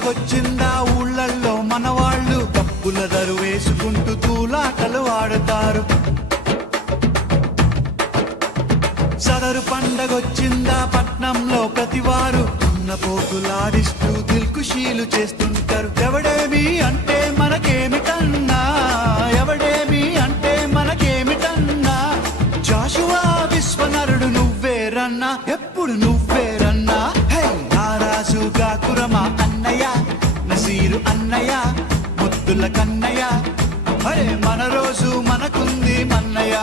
పండగొచ్చిందా ఊళ్ళల్లో మనవాళ్ళు కప్పుల దరు వేసుకుంటూ తూలాటలు ఆడతారు. సదరు పండగొచ్చిందా పట్నంలో ప్రతివారు పోతులాడిస్తూ దిల్కుషీలు చేస్తుంటారు. ఎవడేమి అంటే మనకేమిటన్నా, ఎవడేమి అంటే మనకేమిటన్నా, జాషువా విశ్వనరుడు నువ్వేరన్నా, ఎప్పుడు నువ్వేరన్నా. రారాజు గాకురమా అన్నయ్య, నసీరు అన్నయ్య, ముద్దుల కన్నయ్య, అరే మన రోజు మనకుంది మన్నయ్య.